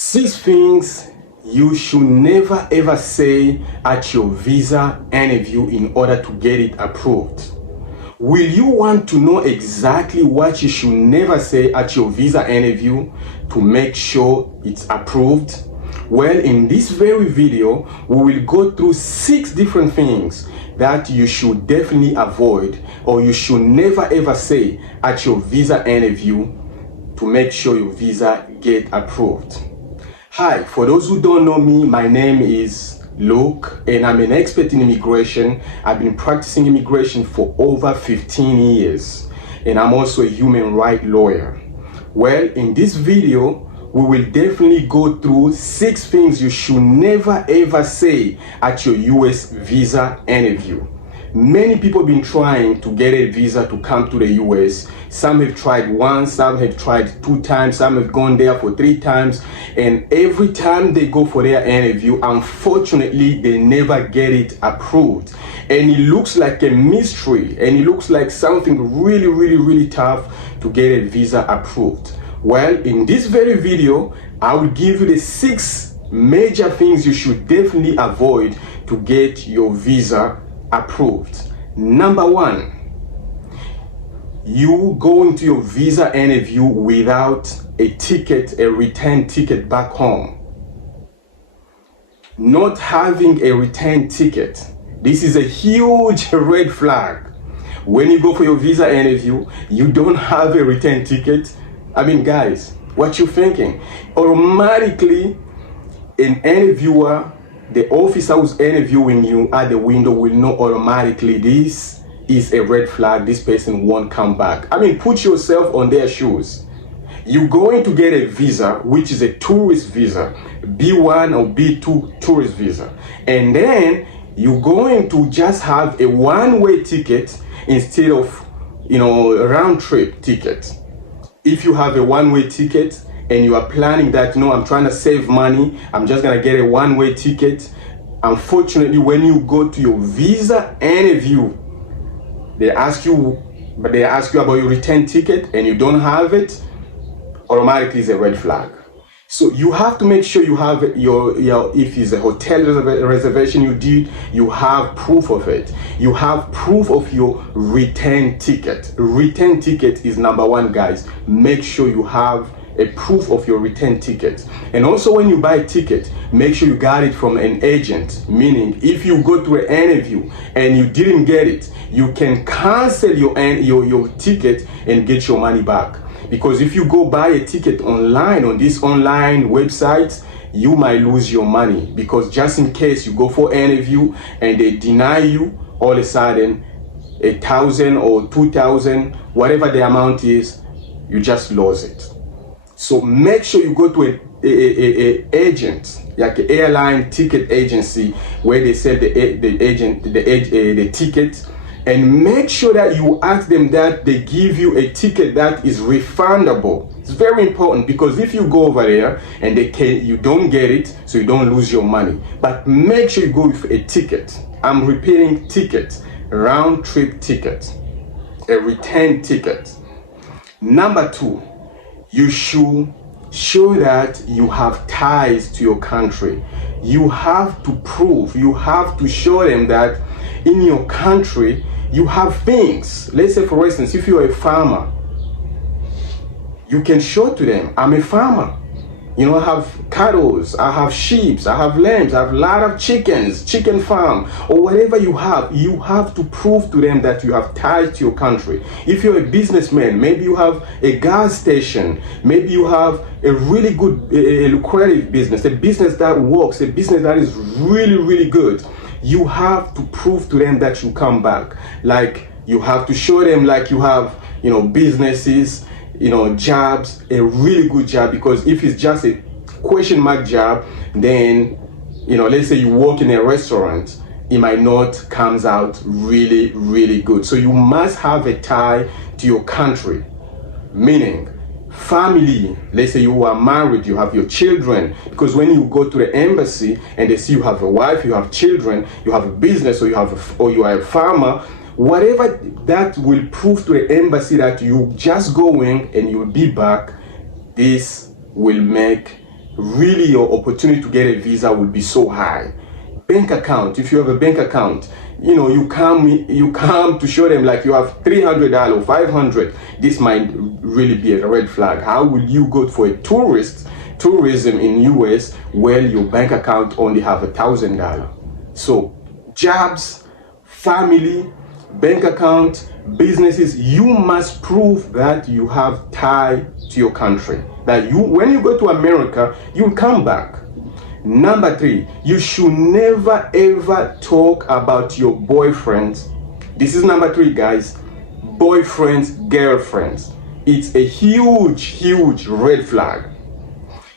6 things you should never ever say at your visa interview in order to get it approved. Will you want to know exactly what you should never say at your visa interview to make sure it's approved? Well, in this very video, we will go through 6 different things that you should definitely avoid or you should never ever say at your visa interview to make sure your visa get approved. Hi, for those who don't know me, my name is Luke and I'm an expert in immigration. I've been practicing immigration for over 15 years and I'm also a human rights lawyer. Well, in this video, we will definitely go through 6 things you should never ever say at your US visa interview. Many people have been trying to get a visa to come to the US. Some have tried once, some have tried 2 times, some have gone there for 3 times, and every time they go for their interview, unfortunately, they never get it approved. And it looks like a mystery, and it looks like something really tough to get a visa approved. Well, in this very video, I will give you the 6 major things you should definitely avoid to get your visa approved. Number 1, you go into your visa interview without a ticket, a return ticket back home. Not having a return ticket, this is a huge red flag. When you go for your visa interview, you don't have a return ticket. I mean, guys, what you thinking? Automatically, an interviewer, the officer who's interviewing you at the window will know automatically this is a red flag, this person won't come back. I mean, put yourself on their shoes. You're going to get a visa, which is a tourist visa, B1 or B2 tourist visa. And then you're going to just have a one-way ticket instead of, a round-trip ticket. If you have a one-way ticket, and you are planning that, I'm trying to save money, I'm just gonna get a one-way ticket. Unfortunately, when you go to your visa interview, they ask you about your return ticket and you don't have it, automatically is a red flag. So you have to make sure you have your if it's a hotel reservation you did, you have proof of it. You have proof of your return ticket. Return ticket is number 1, guys. Make sure you have a proof of your return ticket. And also when you buy a ticket, make sure you got it from an agent, meaning if you go to an interview and you didn't get it, you can cancel your ticket and get your money back. Because if you go buy a ticket online on these online websites, you might lose your money, because just in case you go for an interview and they deny you, all of a sudden 1,000 or 2,000, whatever the amount is, you just lose it. So make sure you go to an agent, like an airline ticket agency, where they sell the ticket, and make sure that you ask them that they give you a ticket that is refundable. It's very important, because if you go over there and you don't get it, so you don't lose your money. But make sure you go with a ticket. I'm repeating, ticket, round trip ticket, a return ticket. Number 2, you should show that you have ties to your country. You have to prove, you have to show them that in your country you have things. Let's say, for instance, if you're a farmer, you can show to them, I'm a farmer. I have cattle, I have sheep, I have lambs, I have a lot of chickens, chicken farm, or whatever you have to prove to them that you have ties to your country. If you're a businessman, maybe you have a gas station, maybe you have a really good, lucrative business, a business that works, a business that is really good. You have to prove to them that you come back. Like, you have to show them like you have, businesses, jobs, a really good job. Because if it's just a question mark job, then, let's say you work in a restaurant, it might not comes out really good. So you must have a tie to your country, meaning family. Let's say you are married, you have your children, because when you go to the embassy and they see you have a wife, you have children, you have a business, or you are a farmer, whatever that will prove to the embassy that you just going and you will be back, this will make really your opportunity to get a visa would be so high. Bank account, if you have a bank account, you come to show them like you have $300 or $500. This might really be a red flag. How will you go for a tourism in US where your bank account only have $1,000? So jobs, family, bank account, businesses, you must prove that you have tie to your country, that when you go to America, you'll come back. Number 3, you should never ever talk about your boyfriends. This is number 3, guys. Boyfriends, girlfriends. It's a huge red flag.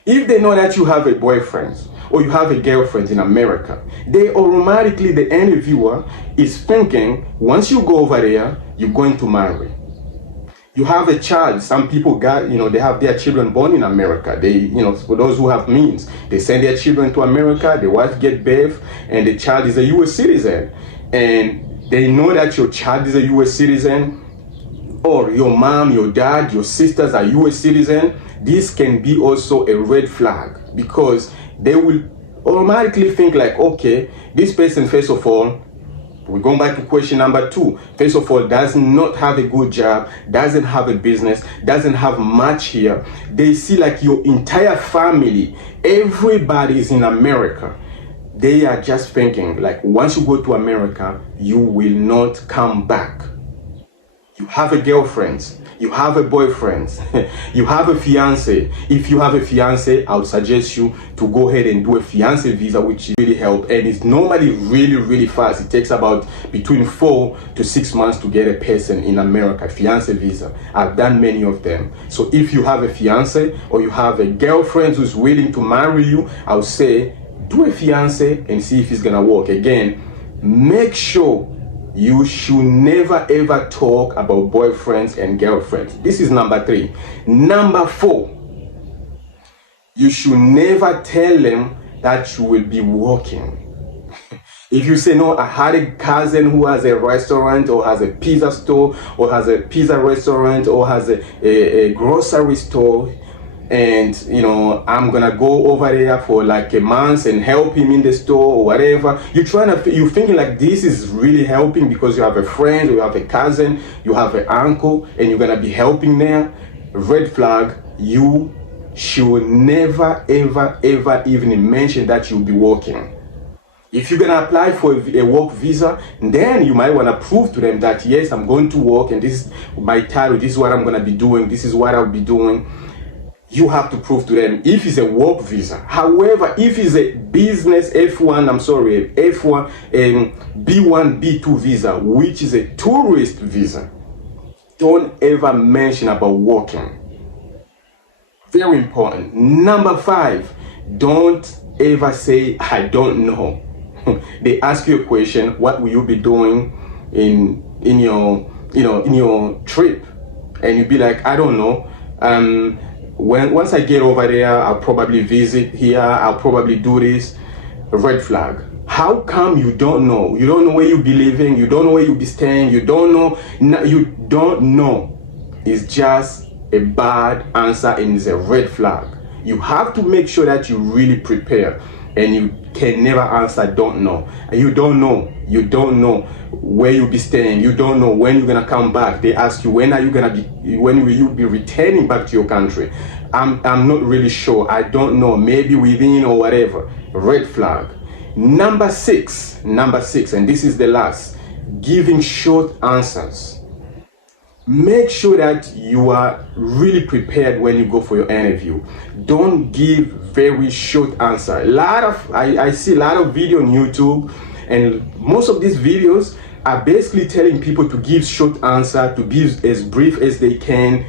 If they know that you have a boyfriend or you have a girlfriend in America, they automatically, the interviewer is thinking, once you go over there, you're going to marry. You have a child. Some people they have their children born in America. They, for those who have means, they send their children to America, the wife get birth, and the child is a US citizen. And they know that your child is a US citizen, or your mom, your dad, your sisters are US citizen. This can be also a red flag, because they will automatically think like, okay, this person, first of all, we're going back to question number 2. First of all, does not have a good job, doesn't have a business, doesn't have much here. They see like your entire family, everybody is in America. They are just thinking like, once you go to America, you will not come back. You have a girlfriend, you have a boyfriend, you have a fiance. If you have a fiance, I would suggest you to go ahead and do a fiance visa, which really help, and it's normally really fast. It takes about between 4 to 6 months to get a person in America, fiance visa. I've done many of them. So if you have a fiance or you have a girlfriend who's willing to marry you, I would say do a fiance and see if it's gonna work. Again, make sure you should never ever talk about boyfriends and girlfriends. This is number 3. Number 4, you should never tell them that you will be working. If you say, no, I had a cousin who has a restaurant or has a pizza store or has a pizza restaurant or has a grocery store, and I'm gonna go over there for like a month and help him in the store or whatever, you're thinking like this is really helping because you have a friend or you have a cousin, you have an uncle, and you're gonna be helping there. Red flag. You should never ever even mention that you'll be working. If you're gonna apply for a work visa, then you might want to prove to them that yes, I'm going to work and this is my title, this is what I'm gonna be doing, this is what I'll be doing. You have to prove to them if it's a work visa. However, if it's a business B1, B2 visa, which is a tourist visa, don't ever mention about working. Very important. Number 5, don't ever say, I don't know. They ask you a question, what will you be doing in your trip? And you be like, I don't know. Once I get over there, I'll probably visit here, I'll probably do this. Red flag. How come you don't know? You don't know where you'll be living, you don't know where you'll be staying, you don't know. It's just a bad answer and it's a red flag. You have to make sure that you really prepare, and you can never answer don't know. You don't know where you'll be staying, you don't know when you're gonna come back. They ask you when will you be returning back to your country. I'm not really sure, I don't know, maybe within or whatever. Red flag. Number six, and this is the last, giving short answers. Make sure that you are really prepared when you go for your interview. Don't give very short answer. I see a lot of video on YouTube, and most of these videos are basically telling people to give short answer, to be as brief as they can,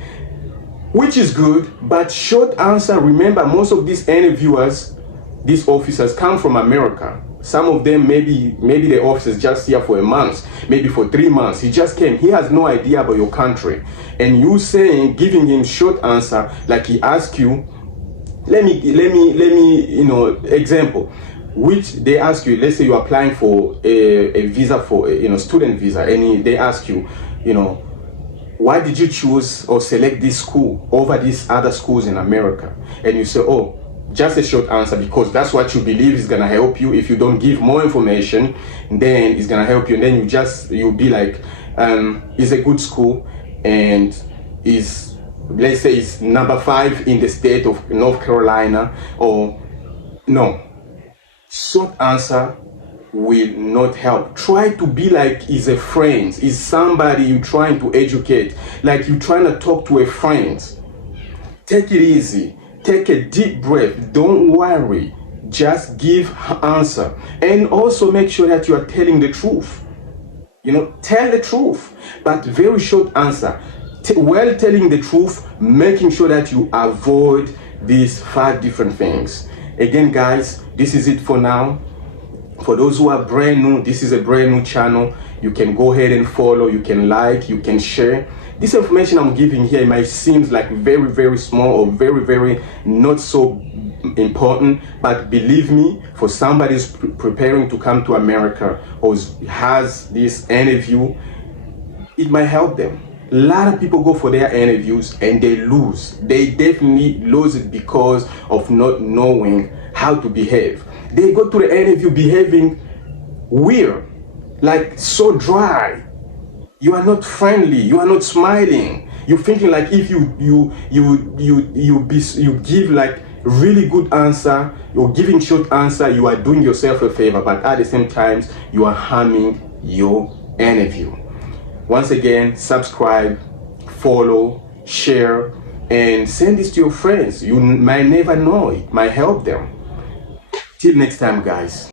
which is good, but short answer, remember, most of these interviewers, these officers come from America. Some of them, maybe the officer's just here for a month, maybe for 3 months. He just came. He has no idea about your country. And you giving him short answer, like he asked you, let me, example, which they ask you, let's say you're applying for a visa for, student visa, and they ask you, why did you choose or select this school over these other schools in America? And you say, oh, just a short answer, because that's what you believe is gonna help you. If you don't give more information, then it's gonna help you, and then you'll be like, it's a good school, and is, let's say, it's number 5 in the state of North Carolina, or no. Short answer will not help. Try to be like is a friend, is somebody you're trying to educate, like you're trying to talk to a friend. Take it easy. Take a deep breath. Don't worry. Just give answer. And also make sure that you are telling the truth. You know, tell the truth, but very short answer. While telling the truth, making sure that you avoid these 5 different things. Again, guys, this is it for now. For those who are brand new, this is a brand new channel. You can go ahead and follow, you can like, you can share. This information I'm giving here might seem like very, very small or very, very not so important, but believe me, for somebody who's preparing to come to America or has this interview, it might help them. A lot of people go for their interviews and they lose. They definitely lose it because of not knowing how to behave. They go to the interview behaving weird, like so dry. You are not friendly. You are not smiling. You're thinking like if you give like really good answer, you're giving short answer, you are doing yourself a favor, but at the same time you are harming your interview. Once again, subscribe, follow, share, and send this to your friends. You might never know, it might help them. Till next time, guys.